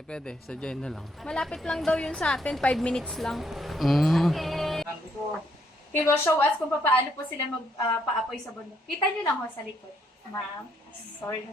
Pwede. Sadyain na lang. Malapit lang daw yun sa atin, 5 minutes lang. He will show us kung paano po sila magpaapoy sa bundok. Kita nyo lang ho sa likod. Ma'am, sorry.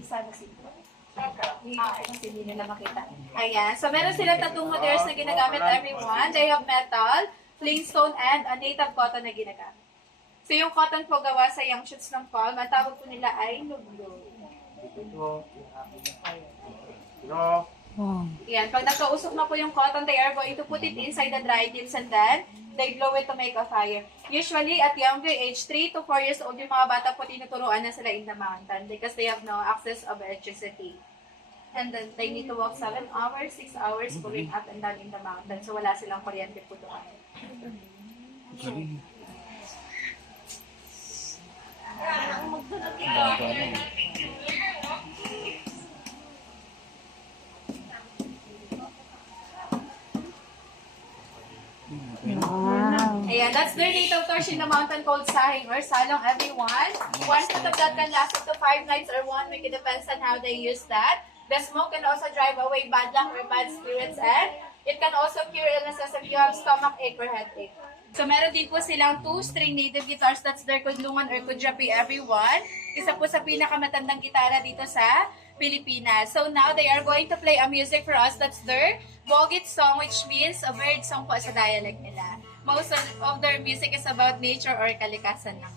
Isa na sila. Kasi hindi nila makita. Ayan. So, meron silang tattoo materials na ginagamit everyone. They have metal, flintstone, and a native cotton na ginagamit. So, yung cotton po gawa sa young shoots ng palm, ang tawag po nila ay nuglo. Yan. Pag nagkausok na po yung cotton, they are going to put it inside the dry leaves and then they blow it to make a fire. Usually, at younger age, 3 to 4 years old, yung mga bata po tinuturuan na sila in the mountain because they have no access of electricity. And then, they need to walk 7 hours, 6 hours going up and down in the mountain. So, wala silang kuryente po doon. Ayan, that's their native torch in the mountain called sahing or salong, everyone. One shot of that can last up to 5 nights or 1 week. It depends on how they use that. The smoke can also drive away bad luck or bad spirits, and it can also cure illnesses if you have stomach ache or headache. So, meron din po silang 2-string native guitars. That's their kudlungan or kudrapi, everyone. Isa po sa pinakamatandang gitara dito sa Pilipinas. So, now they are going to play a music for us. That's their Bogit song, which means a bird song po sa dialect nila. Most of their music is about nature or kalikasan lang.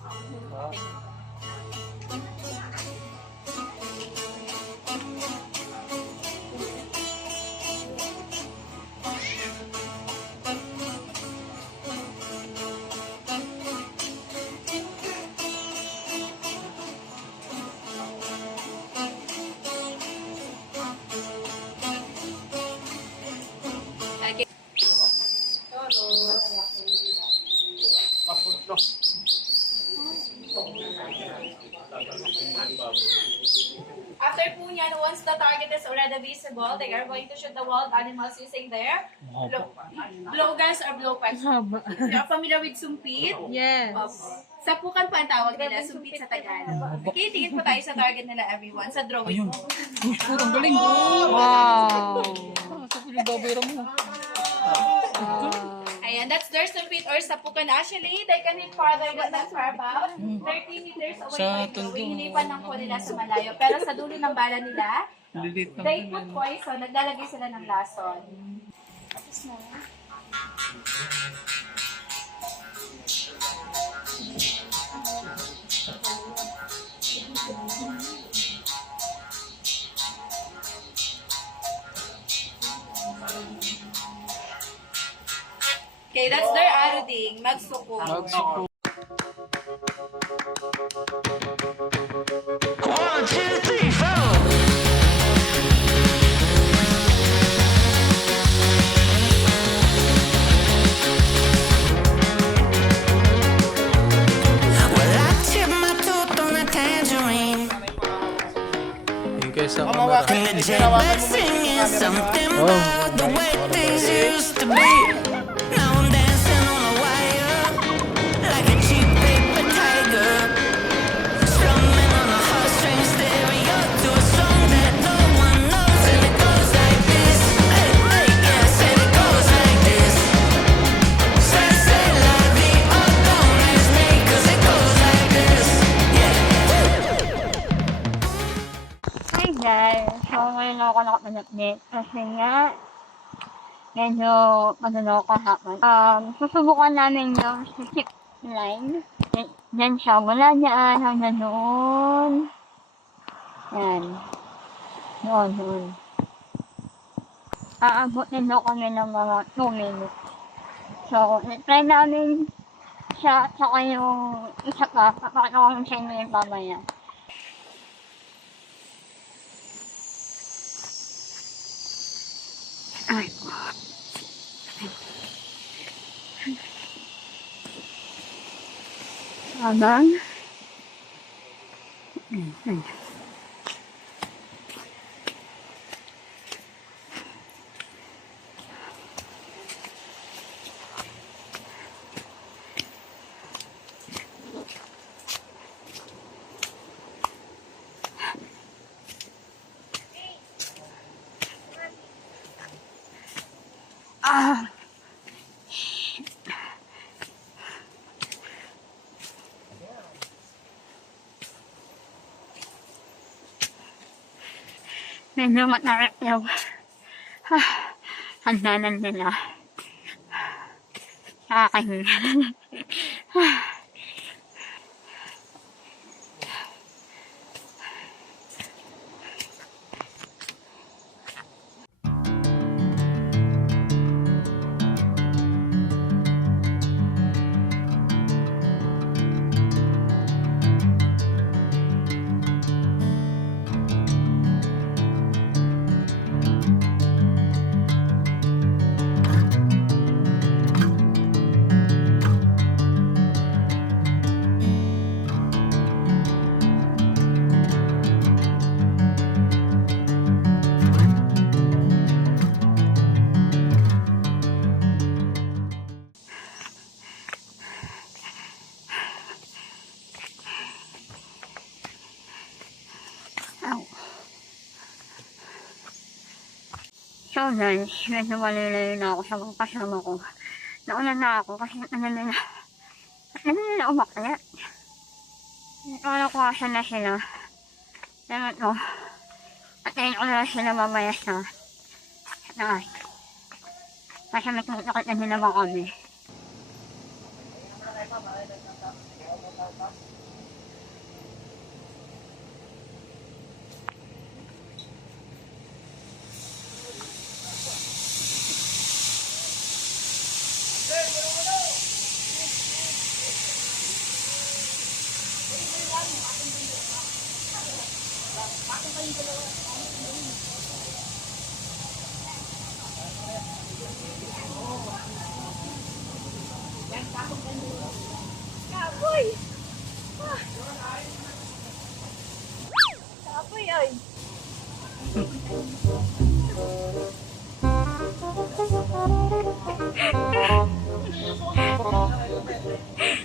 After po yan, once the target is already visible, they are going to shoot the wild animals using their blowguns or blowpipes. You're familiar with sumpit? Yes. Sapukan po ang tawag nila, sumpit sa Tagalog. Okay, tingin po tayo sa target nila, everyone, sa drawing. Ang galing! Wow! Ito yung babayra mo. Ayan, that's their sumpit or sapukan. Actually, they can hit farther than that for about 30 meters away from the drawing. Hinipan lang po nila sa malayo. Pero sa dulo ng bala nila, they put poison. Naglalagay sila ng lason. Tapos na. Okay, that's their aruding. Magsuko. Magsuko. 1, 2, 3, 4. Well, I tipped my tooth on a tangerine. Yung kaysa camera. And the jet singing something about the way things used to be. Now I'm dancing on a wire like a cheap paper tiger, strumming on a heartstring stereo to a song that no one knows, and it goes like this. Hey, hey, yes, and it goes like this. Say la vie, oh, don't ask me, 'cause it goes like this. Yeah. Hi guys! So ngayon ako nakapanapnit kasi nga medyo madalo kahapon. Susubukan namin yung zip line. Diyan siya, mula dyan hanggang doon. Yan. Doon. Aabutin daw kami ng mga 2 minutes. So, try namin siya, saka yung isa pa, papakita ko sa inyo yung mamaya. Ay. Abang. medyo matarik yung handanan nila sa akin. So guys, medyo malilayo na ako sa mga kasama ko. Nauna na ako kasi ano nila umakyat. Nakuha na sila. Naman to. At ayun ko na sila mamaya sa taas. Kasi may nakita nila ba kami.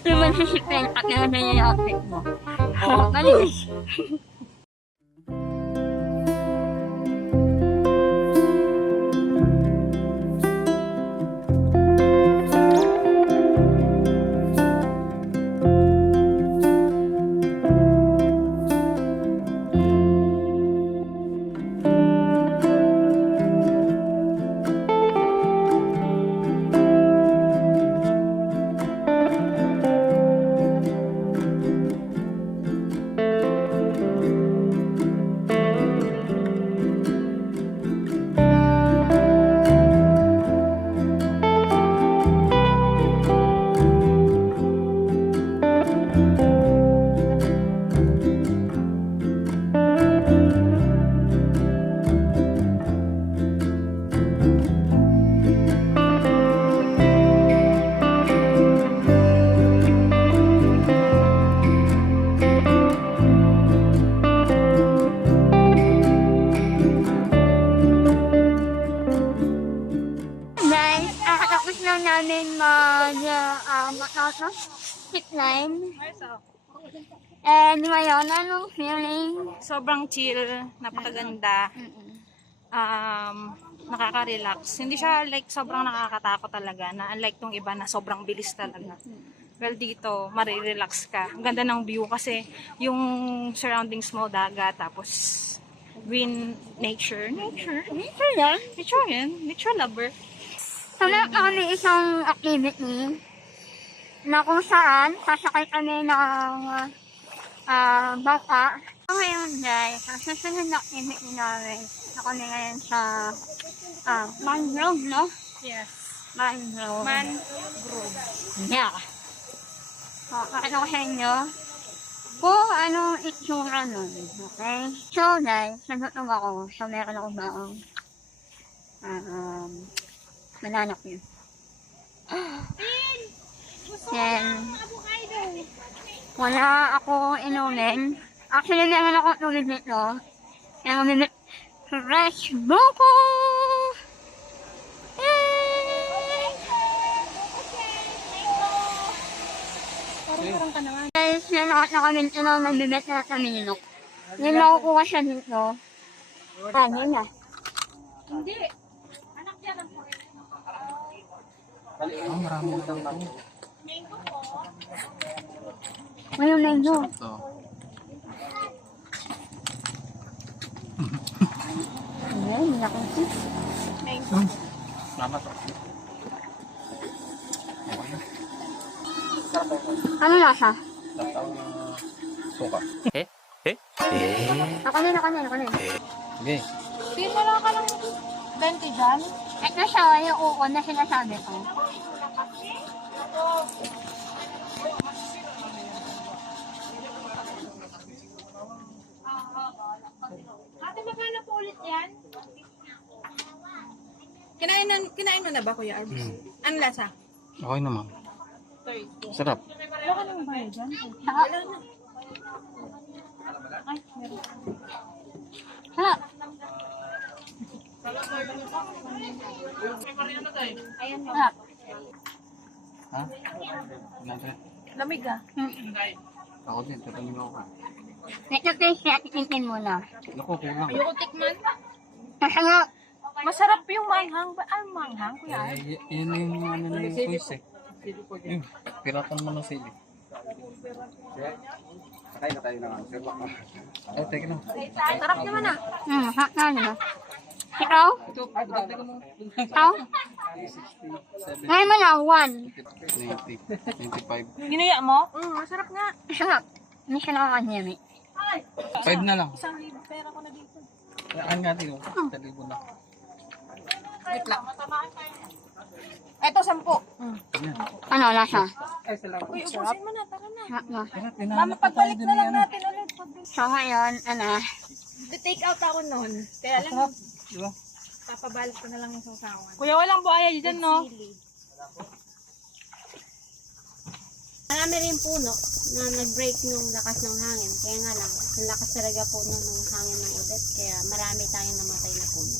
Naman si Pen at naman na yung outfit mo. Malis. Namin zip line. And ngayon, anong feeling? Sobrang chill, napakaganda, nakaka-relax. Hindi siya like sobrang nakakatakot talaga, na unlike tong iba na sobrang bilis talaga. Well, dito, marirelax ka. Ang ganda ng view kasi yung surroundings mo, dagat, tapos green nature. Nature yan. Nature lover. So, meron kami isang activity na kung saan sasakay kami ng baka. So, ngayon guys, ang susunod na activity namin na kami ngayon sa mangrove, no? Yes. Mangrove. Mangrove. Yeah. So, pakita ko sa inyo kung anong itsura nun. Okay? So guys, nagutom ako. So, meron ako baong mananap yun. Then, wala ako inumin. Actually, meron ako tubig dito. Kaya mamimit fresh buko! Yay! Guys, nalakat na kami ito na mamimit na taminok. Yung nakukuha siya dito. Ano na? Hindi. Anak niya lang po. Marami na lang ako. Ngayon na yun. Ito. Salamat. Ano lasa? Suka. Ako din. Sige. Wala ka ng 20 dyan? Ito siya, yung uko na sinasabi ko. Ate, magkano po ulit yan? Kinain mo na ba, Kuya Arbs? Ano lasa? Okay naman. Sarap. Ha? Ha? Ha? Nandre. Lamig ah. Ako din, tatanong ako. Ito taste niya, titintin muna. Naku, kulang. Ayoko tikman. Kasi nga, Masarap yung manghang. Ang manghang, kuya? Yan yung ano na yung choice eh. Yung, piratan mo ng sili. Sakay na tayo na nga. Oh, teka lang. Sarap naman ah. hot na diba? Ikaw? Ikaw? Ngayon mo lang, 1. 90, 95. Ginuya mo? Masarap nga. Sarap. Hindi siya nakakanyami. 5 na lang. 1,000 pera ko na dito. Ang nga din, 1,000 na. Wait lang. Ito, 10. Ano, lasa? Uy, ubusin mo na. Tara na. Hot na. Mama, pagbalik na lang natin. So ngayon, Take out ako nun. Kaya lang, Diba? papabalik ko na lang yung sausawan. Kuya, walang buhaya dyan, no? Marami rin puno na nag-break nung lakas ng hangin. Kaya nga lang, ang lakas talaga po nung hangin ng Odette. Kaya marami tayong namatay na puno.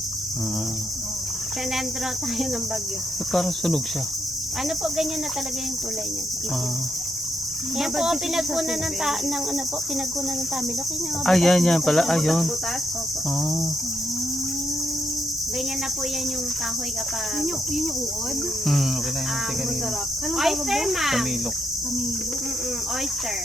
Sinendro tayo ng bagyo. Parang sunog siya. Ano po, ganyan na talaga yung kulay niya. Kaya po, pinagkunan ng Tamilok. Yan pala. Ayun. Opo. Ganyan na po yan yung kahoy kapag... Yun yung uod. Okay na yun. Tingnan nyo. Oyster, ma'am. Tamilok. Oyster.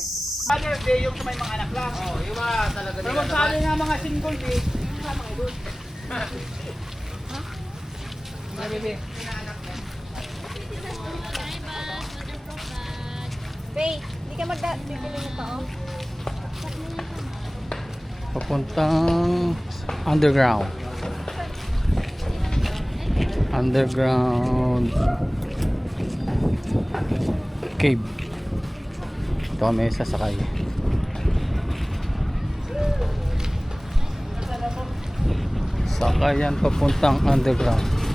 Babe, hindi ka bibili nito, oh. Papuntang underground. Underground cave. Ito kami sasakay. Sakayan papuntang underground.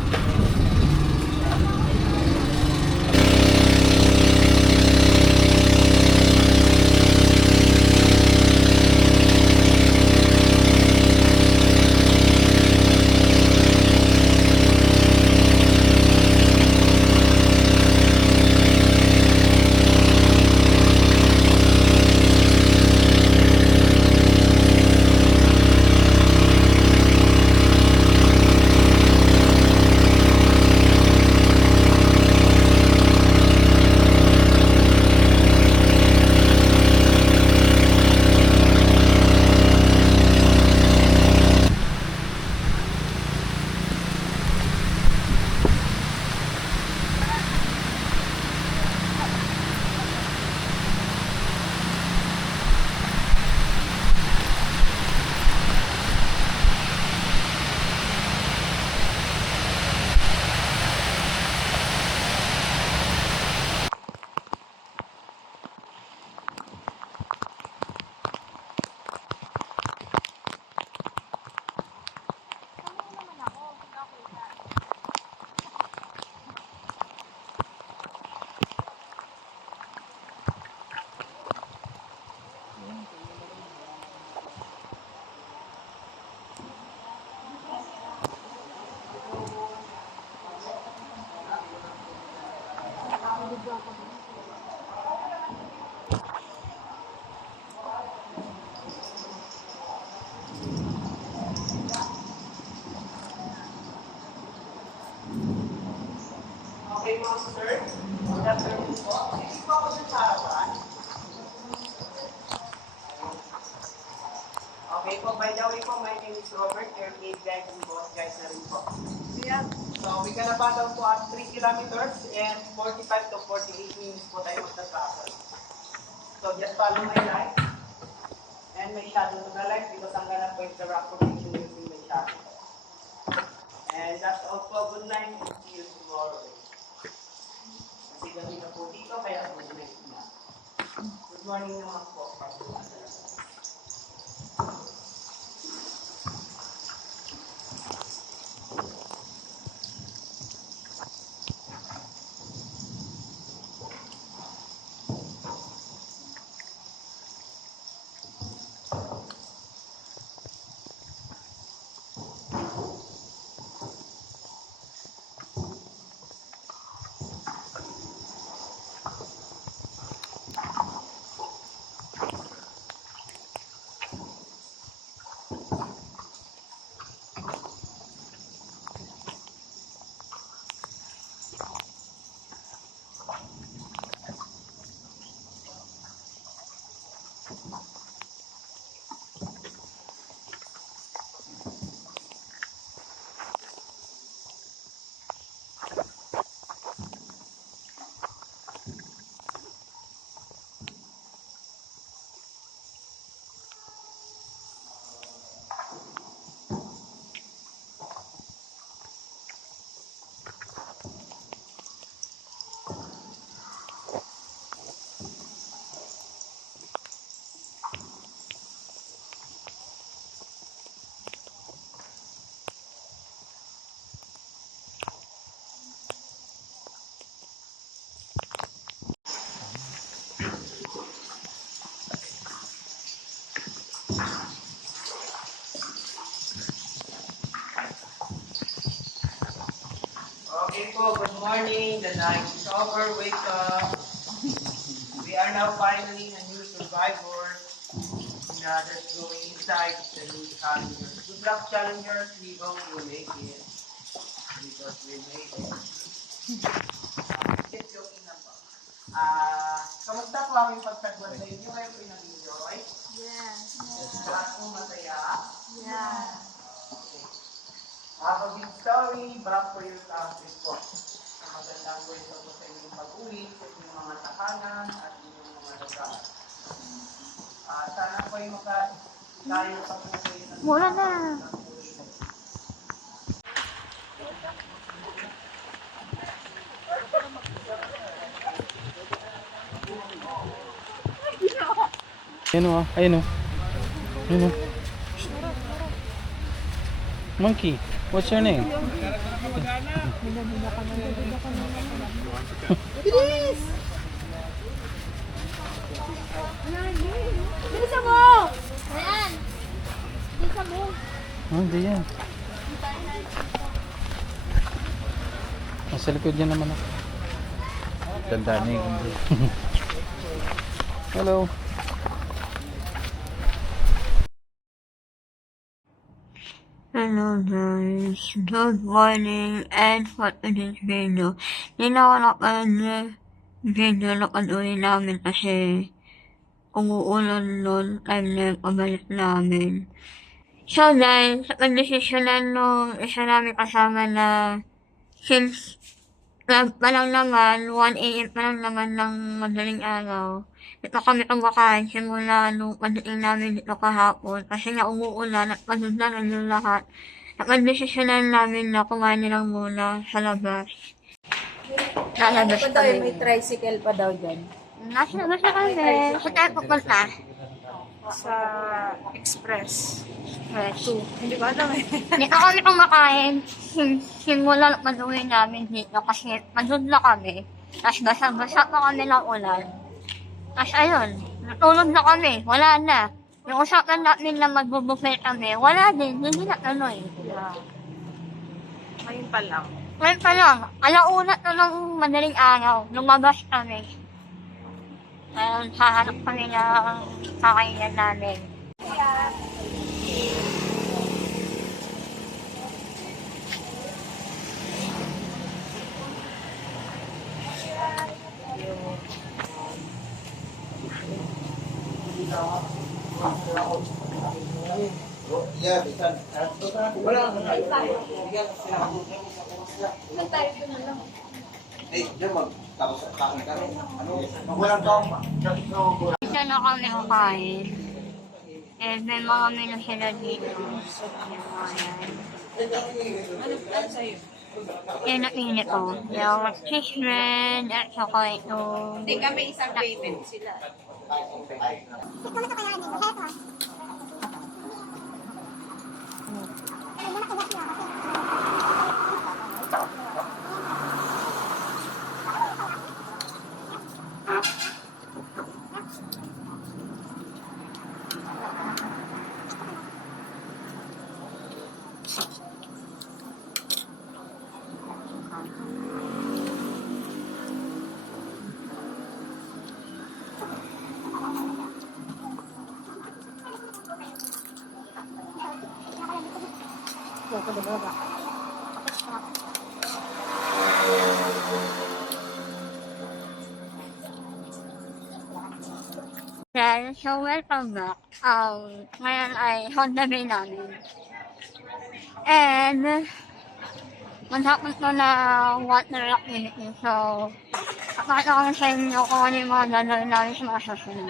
Okay po, by the way po, my name is Robert, your lead guide and boss guide. guys na rin po. So yan. So we gonna battle po at 3 kilometers and 45 to 48 minutes po tayo magta-travel. So just follow my line. And may shadow to the left because I'm gonna point the rock formation using my shadow. And that's all po. Good night. See you tomorrow. Kasi gabi na po dito, kaya good night na. Good morning naman po. Okay po, good morning. The night is over. Wake up. We are now finally a new survivor. That's going inside the new challengers. Good luck, challengers. We hope you make it. Because we made it. Just joking na po. Kamusta po aming pagtagwan sa inyo? Kayo po nag-enjoy? Yeah. Lahat po masaya? Yeah. Have a big story, back for your country po. Magandang kwento po sa inyong pag-uwi, sa inyong mga tahanan, at inyong mga lugar. Sana po ay tayo sa pusoy na Mura na. Ayun o, ayun o. Ayun o. Monkey, what's your name? Bilisan mo! Ayan! Bilisan mo! Oh, hindi yan. Nasa likod yan naman ako. Tanda na yung Hello. Hello guys, good morning and for today's video. Hindi na ako nakapanood video na panuwi namin kasi umuulan nun time na yung pabalik namin. So guys, sa pagdesisyonan nung isa namin kasama na since pa lang naman, 1 AM pa lang naman ng madaling araw, dito kami kumakain simula nung pagdating namin dito kahapon kasi nga umuulan at pagod na yung lahat. Napag-desisyonan namin na kumain lang muna sa labas. Lalabas kami. May tricycle pa daw dyan. Nasa labas na kami. Saan tayo pupunta? Sa Express. Fresh. Hindi ko alam eh. Dito kami kumakain. Simula na pag-uwi namin dito kasi pagod na kami. Tapos basa-basa pa kami ng ulan. Tapos ayun, natulog na kami. Wala na. Yung usapan namin na magbubuffet kami, wala din. Hindi na tuloy. Ngayon pa lang. Ngayon pa lang, alauna na ng madaling araw, lumabas kami. Ayun, hahanap kami ng kakainan namin. Dito na kami kumain. Eh, may mga menu sila dito. Yan ang init ko. Yung cheese bread at saka itong... Hindi kami isang payment sila. So, welcome back. Ngayon ay Honda Bay namin. And, matapos ko na water activity. So, pakita ko sa inyo kung ano yung mga gagawin namin sa mga susunod.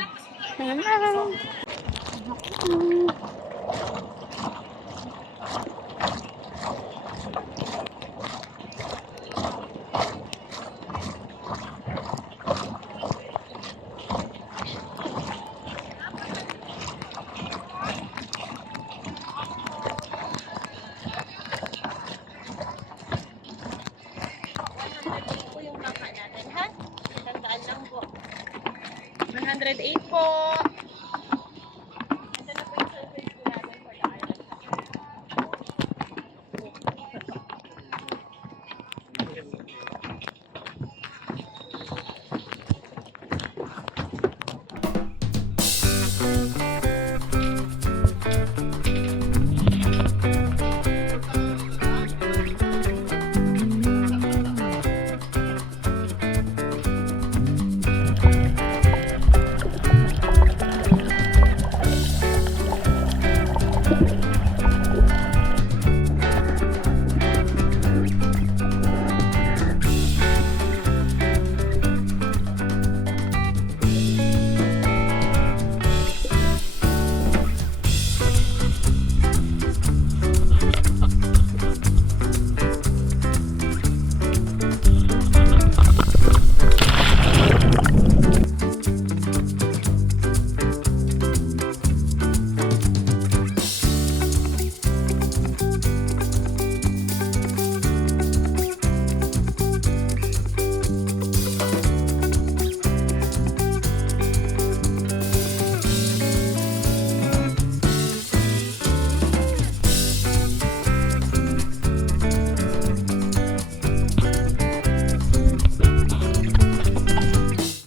po yung bangka natin, ha? 108 po.